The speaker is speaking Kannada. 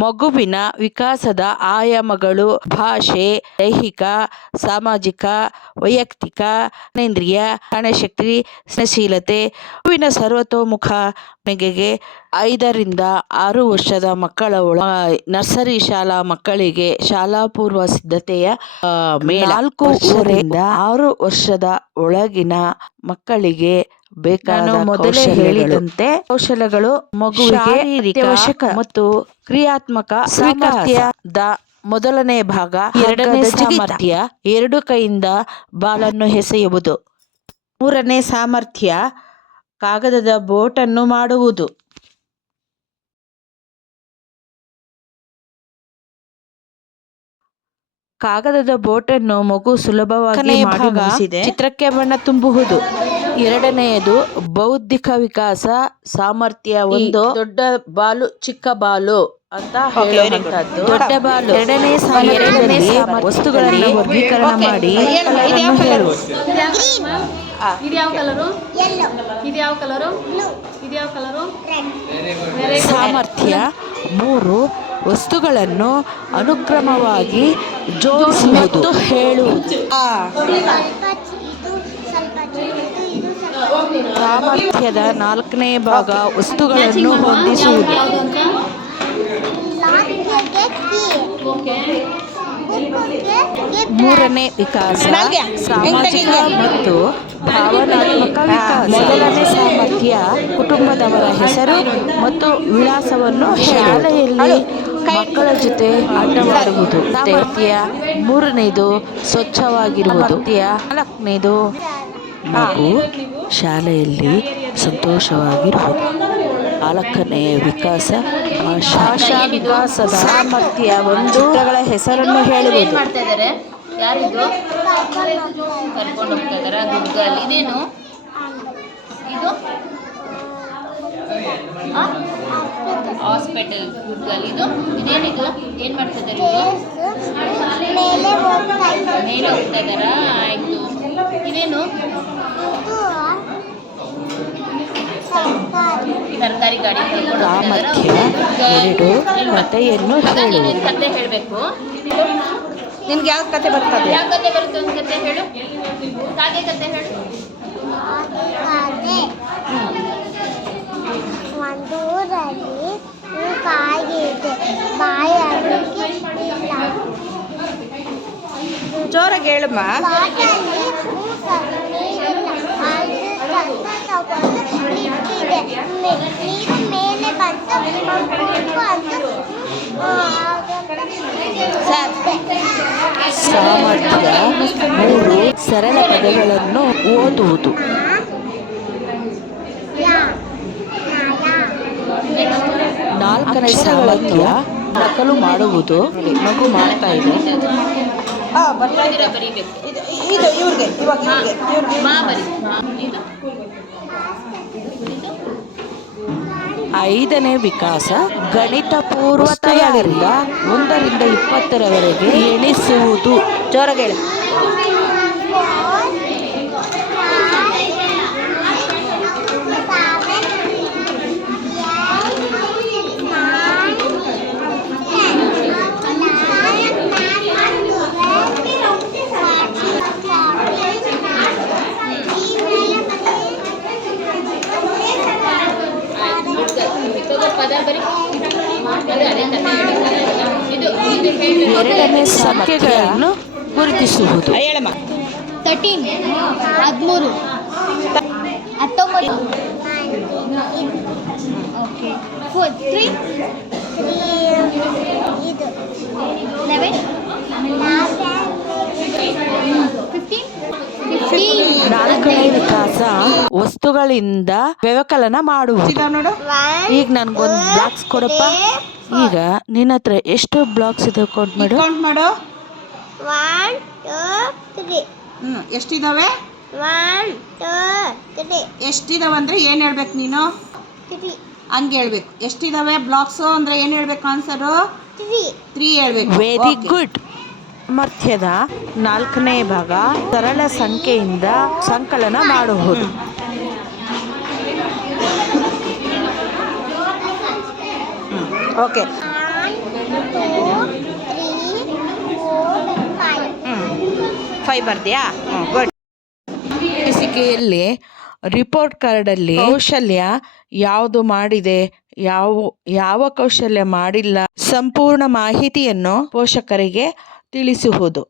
ಮಗುವಿನ ವಿಕಾಸದ ಆಯಾಮಗಳು ಭಾಷೆ ದೈಹಿಕ ಸಾಮಾಜಿಕ ವೈಯಕ್ತಿಕ ಜ್ಞಾನೇಂದ್ರಿಯ ಶಕ್ತಿ ಸ್ನಶೀಲತೆ ಮಗುವಿನ ಸರ್ವತೋಮುಖ ಬೆಳವಣಿಗೆಗೆ ಐದರಿಂದ ಆರು ವರ್ಷದ ಮಕ್ಕಳ ಒಳ ನರ್ಸರಿ ಶಾಲಾ ಮಕ್ಕಳಿಗೆ ಶಾಲಾ ಪೂರ್ವ ಸಿದ್ಧತೆಯ ನಾಲ್ಕು ವರ್ಷದಿಂದ ಆರು ವರ್ಷದ ಒಳಗಿನ ಮಕ್ಕಳಿಗೆ ಬೇಕಾದ ಮೊದಲೇ ಹೇಳಿದಂತೆ ಕೌಶಲಗಳು ಮಗುವಿಗೆ ಅವಶ್ಯಕ ಮತ್ತು ಕ್ರಿಯಾತ್ಮಕ ಸಾಮರ್ಥ್ಯದ ಮೊದಲನೇ ಭಾಗ ಎರಡನೇ ಸಾಮರ್ಥ್ಯ. ಎರಡು ಕೈಯಿಂದ ಬಾಲನ್ನು ಎಸೆಯುವುದು. ಮೂರನೇ ಸಾಮರ್ಥ್ಯ ಕಾಗದದ ಬೋಟನ್ನು ಮಾಡುವುದು. ಕಾಗದದ ಬೋಟನ್ನು ಮಗು ಸುಲಭವಾಗಿ ಮಾಡಿ ಮುಗಿಸಿದೆ. ಚಿತ್ರಕ್ಕೆ ಬಣ್ಣ ತುಂಬುವುದು. ಎರಡನೆಯದು ಬೌದ್ಧಿಕ ವಿಕಾಸ ಸಾಮರ್ಥ್ಯ ಒಂದು ದೊಡ್ಡ ಬಾಲು ಚಿಕ್ಕ ಬಾಲು ಅಂತ ಹೇಳುವಂತದ್ದು ದೊಡ್ಡ ಬಾಲು. ಎರಡನೇ ಎರಡನೇ ವಸ್ತುಗಳನ್ನು ವರ್ಗೀಕರಣ ಮಾಡಿ ಕಲರನ್ನು ಇದು ಯಾವ ಕಲರು? ಇದು ಯಾವ ಕಲರು? ಇದು ಯಾವ ಕಲರು? ಸಾಮರ್ಥ್ಯ ಮೂರು ವಸ್ತುಗಳನ್ನು ಅನುಕ್ರಮವಾಗಿ ಜೋಡಿಸುವುದು. ಹೇಳುವುದು. ಸಾಮರ್ಥ್ಯದ ನಾಲ್ಕನೇ ಭಾಗ ವಸ್ತುಗಳನ್ನು ಹೊಂದಿಸುವುದು. ಮೂರನೇ ವಿಕಾಸ ಸಾಮಾಜಿಕ ಮತ್ತು ಭಾವನಾತ್ಮಕ ವಿಕಾಸ. ಮೊದಲನೇ ಸಾಮರ್ಥ್ಯ ಕುಟುಂಬದವರ ಹೆಸರು ಮತ್ತು ವಿಳಾಸವನ್ನು ಶಾಲೆಯಲ್ಲಿ ಮಕ್ಕಳ ಜೊತೆ ಆಟವಾಡುವುದು ಸಾಮರ್ಥ್ಯ ಮೂರನೇದು ಸ್ವಚ್ಛವಾಗಿರುವುದು. ನಾಲ್ಕನೇದು ಮಗು ಶಾಲೆಯಲ್ಲಿ ಸಂತೋಷವಾಗಿರುವುದು. ನಾಲ್ಕನೆಯ ವಿಕಾಸ ಭಾಷಾ ವಿಕಾಸದ ಸಾಮರ್ಥ್ಯ ಒಂದು ಹೆಸರನ್ನು ಯಾರಿದು? ಕರ್ಕೊಂಡು ಹೋಗ್ತಾ ಇದಾರ. ಗುಡ್ಗಲ್ ಇದೇನು? ಇದು? ಹಾಸ್ಪಿಟಲ್ ಗುಡ್ಗಲ್ ಇದು? ಇದೇನಿದು? ಏನ್ ಮಾಡ್ತಾ ಇದಾರೆ ಇವರು? ಮೇಲೆ ಹೋಗ್ತಾ ಇದಾರಾ ಆಯ್ತು ಇದೇನು ತರಕಾರಿ ಗಾಡಿ ಕರ್ಕೊಂಡು ಹೋಗ್ತಾ ಇದಾರಾ? ಸಾಮರ್ಥ್ಯ ಎರಡು? ಕಥೆಯನ್ನು ಕತೆ ಹೇಳಬೇಕು ನಿನ್ಗೆ ಯಾವ ಕತೆ ಬರ್ತದೆ? ಯಾವ ಕತೆ ಬರುತ್ತೆ ಒಂದು ಕತೆ ಹೇಳು. ಕಾಗೆ ಕತೆ ಹೇಳು. ಒಂದು ಊರಲ್ಲಿ ಕಾಗೆ ಇದೆ. ಬಾಯಿ ಜೋರಾಗಿ ಹೇಳಮ್ಮ. ನೀರು ಸಾಮರ್ಥ್ಯ ಮೂರು ಸರಳ ಪದಗಳನ್ನು ಓದುವುದು. ನಾಲ್ಕನೇ ಸಾಮರ್ಥ್ಯ ನಕಲು ಮಾಡುವುದು. ಮಗು ಮಾಡ್ತಾ ಇದೆ. ಬರೀಬೇಕು. ಇವ್ರಿಗೆ ಇವಾಗ ಇವ್ರಿಗೆ ಐದನೇ ವಿಕಾಸ ಗಣಿತ ಪೂರ್ವ ತಯಾರಿಯಿಂದ ಒಂದರಿಂದ ಇಪ್ಪತ್ತರವರೆಗೆ ಎಣಿಸುವುದು. ಜೋರಾಗಿ ಹೇಳು ತಗೋ ಪದ ಬರಿ ಅದೇ ಅದೇ ಕತೆ ಹೇಳು ಇದು ಇದು ಹೇಳು ಎರಡನೇ ಸಂಖ್ಯೆಗಳನ್ನು ಗುರುತಿಸುವುದು. ತರ್ಟೀನ್ ಹದಿಮೂರು ಹತ್ತೊಂಬತ್ತು. ಓಕೆ ಫೋರ್ ತ್ರೀ ಲೆವೆನ್ ನಾಲ್ಕನೇ ವಿಕಾಸ ವಸ್ತುಗಳಿಂದ ವ್ಯವಕಲನ ಮಾಡುವುದು. ನೋಡು. ಈಗ ನನ್ಗೊಂದು ಬ್ಲಾಕ್ಸ್ ಕೊಡಪ್ಪ. ಈಗ ನಿನ್ನ ಹತ್ರ ಎಷ್ಟು ಬ್ಲಾಕ್ಸ್ ಇದೆ ಕೌಂಟ್ ಮಾಡು. ಕೌಂಟ್ ಮಾಡು. ಒನ್ ಟೂ ತ್ರೀ ಹ್ಞೂ ಎಷ್ಟಿದಾವೆ? ಒನ್ ಟೂ ತ್ರೀ ಎಷ್ಟಿದಾವೆ ಅಂದರೆ ಏನು ಹೇಳ್ಬೇಕು ನೀನು? ತ್ರೀ ಹಂಗೆ ಹೇಳ್ಬೇಕು. ಎಷ್ಟಿದಾವೆ? ಬ್ಲಾಕ್ಸು ಅಂದರೆ ಏನು ಹೇಳ್ಬೇಕು? ಆನ್ಸರು ತ್ರೀ ತ್ರೀ ಹೇಳ್ಬೇಕು. ವೆರಿ ಗುಡ್ ಸಾಮರ್ಥ್ಯದ ನಾಲ್ಕನೇ ಭಾಗ ಸರಳ ಸಂಖ್ಯೆಯಿಂದ ಸಂಕಲನ ಮಾಡಬಹುದು ಓಕೆ. ಫೈವ್ ಬರ್ದ್ಯಾ? ಗುಡ್ ಲಸಿಕೆಯಲ್ಲಿ ರಿಪೋರ್ಟ್ ಕಾರ್ಡಲ್ಲಿ ಕೌಶಲ್ಯ ಯಾವುದು ಮಾಡಿದೆ, ಯಾವ ಯಾವ ಕೌಶಲ್ಯ ಮಾಡಿಲ್ಲ, ಸಂಪೂರ್ಣ ಮಾಹಿತಿಯನ್ನು ಪೋಷಕರಿಗೆ ತಿಳಿಸುವುದು